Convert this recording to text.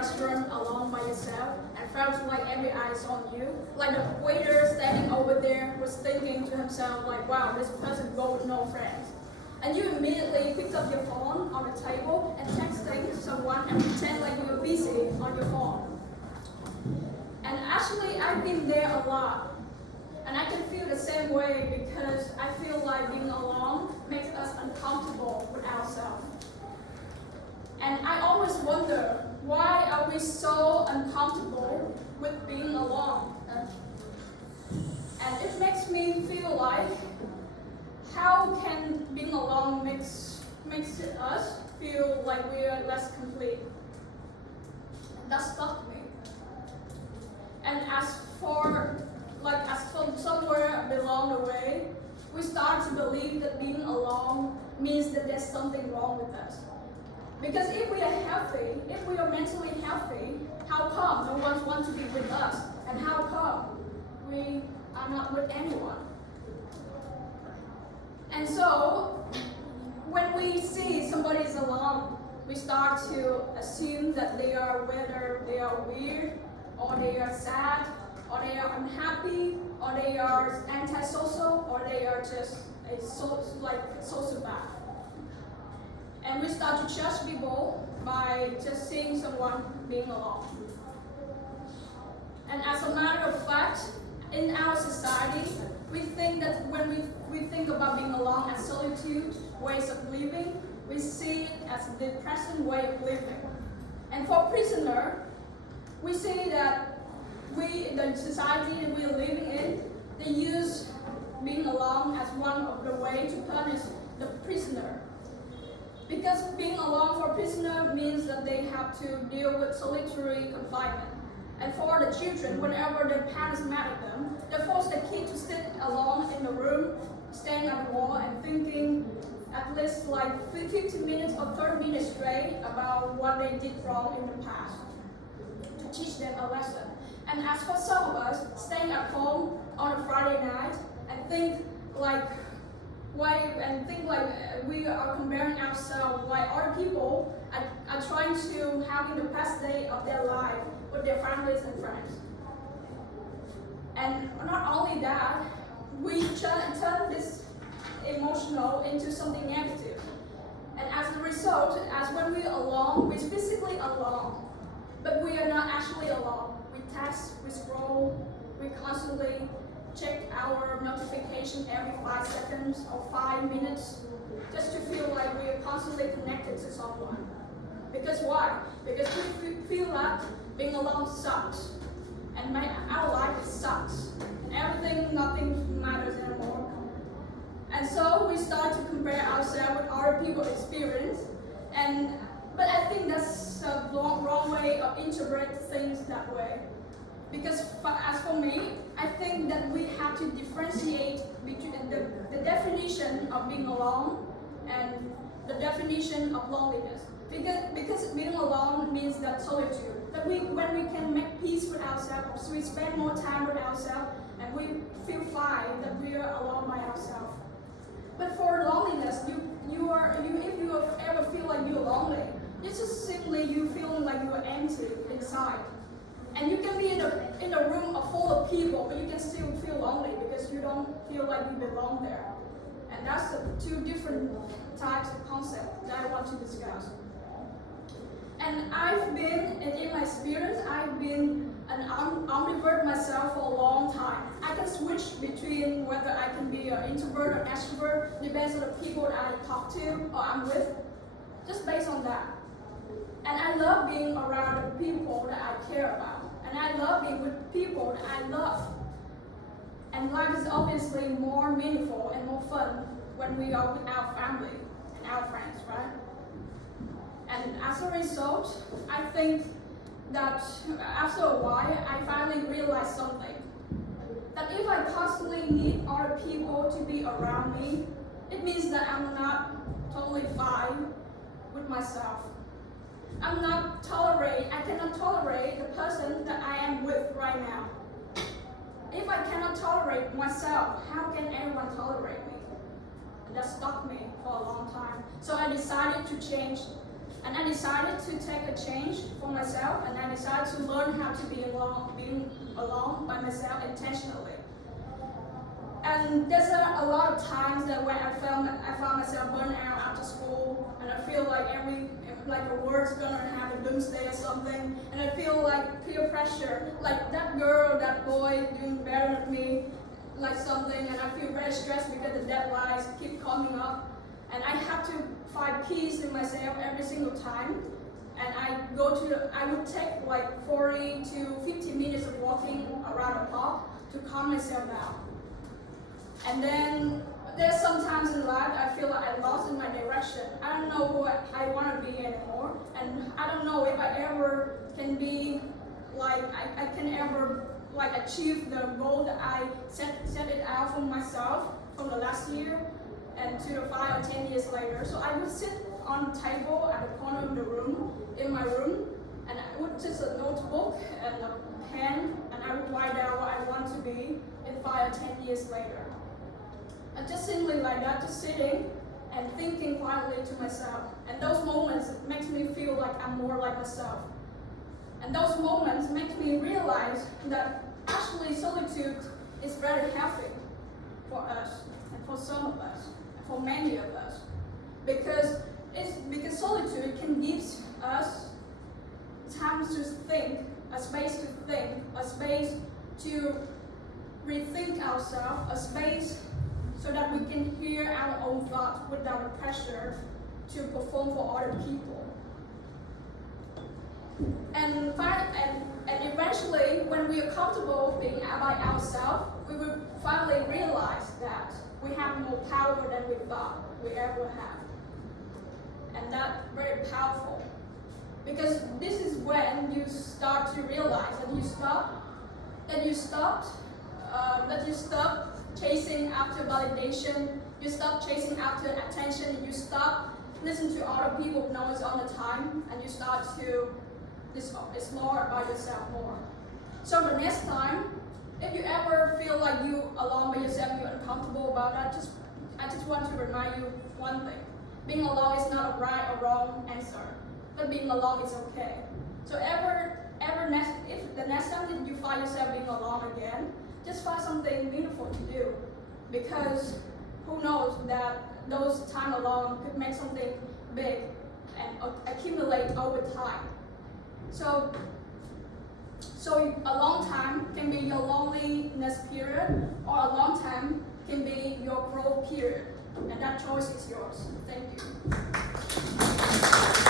restaurant alone by yourself and felt like every eye is on you. Like the waiter standing over there was thinking to himself like, wow, this person go with no friends. And you immediately picked up your phone on the table and texting someone and pretend like you were busy on your phone. And actually, I've been there a lot. And I can feel the same way because I feel like being alone makes us uncomfortable with ourselves. And I always wonder, why are we so uncomfortable with being alone? And it makes me feel like, how can being alone makes us feel like we are less complete? And that stuck me. And as for somewhere along the way, we start to believe that being alone means that there's something wrong with us. Because if we are healthy, if we are mentally healthy, how come no one wants to be with us? And how come we are not with anyone? And so, when we see somebody is alone, we start to assume that whether they are weird, or they are sad, or they are unhappy, or they are antisocial, or they are just a sociopath. And we start to judge people by just seeing someone being alone. And as a matter of fact, in our society, we think that when we think about being alone as solitude, ways of living, we see it as a depressing way of living. And for prisoner, we see that the society that we are living in, they use being alone as one of the ways to punish the prisoner. Because being alone for a prisoner means that they have to deal with solitary confinement. And for the children, whenever their parents mad at them, they force the kid to sit alone in the room, staring at the wall and thinking at least like 15 minutes or 30 minutes straight about what they did wrong in the past, to teach them a lesson. And as for some of us, staying at home on a Friday night and think like we are comparing ourselves like other people are trying to having the best day of their life with their families and friends. And not only that, we turn this emotional into something negative. And as a result, as when we're alone, we're physically alone, but we are not actually alone. We text, we scroll, we constantly check our notification every 5 seconds or 5 minutes just to feel like we are constantly connected to someone. Because why? Because we feel that being alone sucks. And our life sucks. And nothing matters anymore. And so we start to compare ourselves with other people's experience. But I think that's a wrong way of interpreting things that way. Because as for me, I think that we have to differentiate between the definition of being alone and the definition of loneliness. Because being alone means that solitude. That when we can make peace with ourselves, we spend more time with ourselves, and we feel fine that we are alone by ourselves. But for loneliness, if you ever feel like you're lonely, it's just simply you feeling like you are empty inside. And you can be in a room full of people, but you can still feel lonely because you don't feel like you belong there. And that's the two different types of concepts that I want to discuss. And in my experience, I've been an ambivert myself for a long time. I can switch between whether I can be an introvert or extrovert, depends on the people that I talk to or I'm with, just based on that. And I love being around the people that I care about. And I love being with people that I love. And life is obviously more meaningful and more fun when we are with our family and our friends, right? And as a result, I think that after a while, I finally realized something. That if I constantly need other people to be around me, it means that I'm not totally fine with myself. I cannot tolerate the person that I am with right now. If I cannot tolerate myself, how can anyone tolerate me? And that stuck me for a long time. So I decided to change And I decided to take a change for myself, and I decided to learn how to being alone by myself intentionally. And there's a lot of times that when I found myself burnt out after school, and I feel like the world's gonna have a doomsday or something, and I feel like peer pressure, like that girl, that boy doing better than me, like something, and I feel very stressed because the deadlines keep coming up, and I have to find peace in myself every single time. And I would take like 40 to 50 minutes of walking around the park to calm myself down. And then there's sometimes in life I feel like I lost in my direction. I don't know who I want to be anymore, and I don't know if I ever can be like I can ever like achieve the goal that I set it out for myself from the last year and to the 5 or 10 years later. So I would sit on the table at the corner of the room, in my room, and I would just a notebook and a pen, and I would write down what I want to be in 5 or 10 years later. And just simply like that, just sitting and thinking quietly to myself. And those moments makes me feel like I'm more like myself. And those moments make me realize that actually solitude is very healthy for us, and for some of us, and for many of us. Because solitude can give us time to think, a space to think, a space to rethink ourselves, a space so that we can hear our own thoughts without the pressure to perform for other people. And eventually, when we are comfortable being by ourselves, we will finally realize that we have more power than we thought we ever have. And that's very powerful. Because this is when you start to realize that you stop chasing after validation, you stop chasing after attention, you stop listening to other people's noise all the time, and you start to explore about yourself more. So the next time, if you ever feel like you alone by yourself, you're uncomfortable about that, I just want to remind you one thing. Being alone is not a right or wrong answer, but being alone is okay. So if the next time that you find yourself being alone again, just find something meaningful to do, because who knows that those time alone could make something big and accumulate over time. So a long time can be your loneliness period, or a long time can be your growth period, and that choice is yours. Thank you.